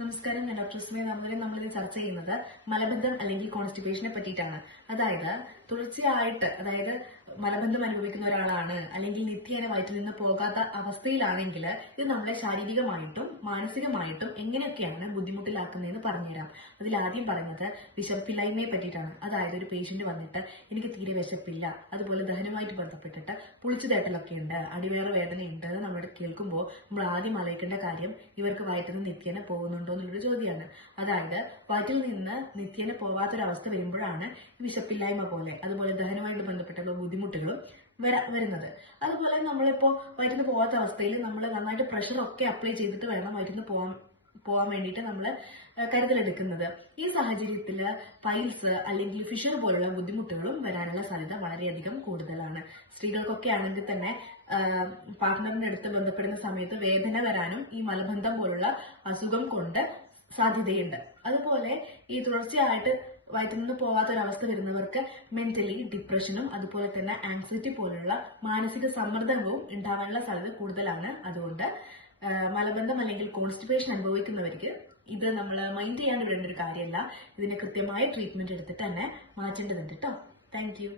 നമസ്കാരം, ഞാൻ ഡോക്ടർ സ്മേ. നമ്മളിത് ചർച്ച ചെയ്യുന്നത് മലബന്ധം അല്ലെങ്കിൽ കോൺസ്റ്റിപ്പേഷനെ പറ്റിയിട്ടാണ്. അതായത് തുടർച്ചയായിട്ട് മലബന്ധം അനുഭവിക്കുന്ന ഒരാളാണ് അല്ലെങ്കിൽ നിത്യേന വയറ്റിൽ നിന്ന് പോകാത്ത അവസ്ഥയിലാണെങ്കിൽ ഇത് നമ്മളെ ശാരീരികമായിട്ടും മാനസികമായിട്ടും എങ്ങനെയൊക്കെയാണ് ബുദ്ധിമുട്ടിലാക്കുന്നതെന്ന് പറഞ്ഞുതരാം. അതിലാദ്യം പറയുന്നത് വിശപ്പില്ലായ്മയെ പറ്റിയിട്ടാണ്. അതായത് ഒരു പേഷ്യന്റ് വന്നിട്ട് എനിക്ക് തീരെ വിശപ്പില്ല, അതുപോലെ ദഹനവുമായിട്ട് ബന്ധപ്പെട്ടിട്ട് പുളിച്ചു തേട്ടലൊക്കെ ഉണ്ട്, അടിവേറെ വേദനയുണ്ട് എന്ന് നമ്മൾ കേൾക്കുമ്പോൾ നമ്മൾ ആദ്യം ആലോചിക്കേണ്ട കാര്യം ഇവർക്ക് വയറ്റിൽ നിന്ന് നിത്യേന പോകുന്നുണ്ടോ എന്നുള്ളൊരു ചോദ്യമാണ്. അതായത് വയറ്റിൽ നിന്ന് നിത്യേന പോവാത്തൊരവസ്ഥ വരുമ്പോഴാണ് വിശപ്പില്ലായ്മ പോലെ അതുപോലെ ദഹനവുമായിട്ട് ബന്ധപ്പെട്ടുള്ള ബുദ്ധിമുട്ടുകളും വരുന്നത്. അതുപോലെ നമ്മളിപ്പോ വയറ്റിൽ നിന്ന് പോവാത്ത അവസ്ഥയിൽ നമ്മൾ നന്നായിട്ട് പ്രഷർ ഒക്കെ അപ്ലൈ ചെയ്തിട്ട് വേണം വയറ്റിൽ നിന്ന് പോവാൻ വേണ്ടിയിട്ട് നമ്മൾ കരുതലെടുക്കുന്നത്. ഈ സാഹചര്യത്തിൽ പൈൽസ് അല്ലെങ്കിൽ ഫിഷർ പോലുള്ള ബുദ്ധിമുട്ടുകളും വരാനുള്ള സാധ്യത വളരെയധികം കൂടുതലാണ്. സ്ത്രീകൾക്കൊക്കെ ആണെങ്കിൽ തന്നെ പാർട്ട്ണറിന്റെ അടുത്ത് ബന്ധപ്പെടുന്ന സമയത്ത് വേദന വരാനും ഈ മലബന്ധം പോലുള്ള അസുഖം കൊണ്ട് സാധ്യതയുണ്ട്. അതുപോലെ ഈ തുടർച്ചയായിട്ട് വയറ്റിൽ നിന്ന് പോവാത്തൊരവസ്ഥ വരുന്നവർക്ക് മെന്റലി ഡിപ്രഷനും അതുപോലെ തന്നെ ആങ്സൈറ്റി പോലുള്ള മാനസിക സമ്മർദ്ദവും ഉണ്ടാവാനുള്ള സാധ്യത കൂടുതലാണ്. അതുകൊണ്ട് മലബന്ധം അല്ലെങ്കിൽ കോൺസ്റ്റിപ്പേഷൻ അനുഭവിക്കുന്നവർക്ക് ഇത് നമ്മൾ മൈൻഡ് ചെയ്യാണ്ട് വിടേണ്ട ഒരു കാര്യമല്ല. ഇതിന് കൃത്യമായ ട്രീറ്റ്മെന്റ് എടുത്തിട്ട് തന്നെ മാറ്റേണ്ടതുണ്ട് കേട്ടോ. Thank you.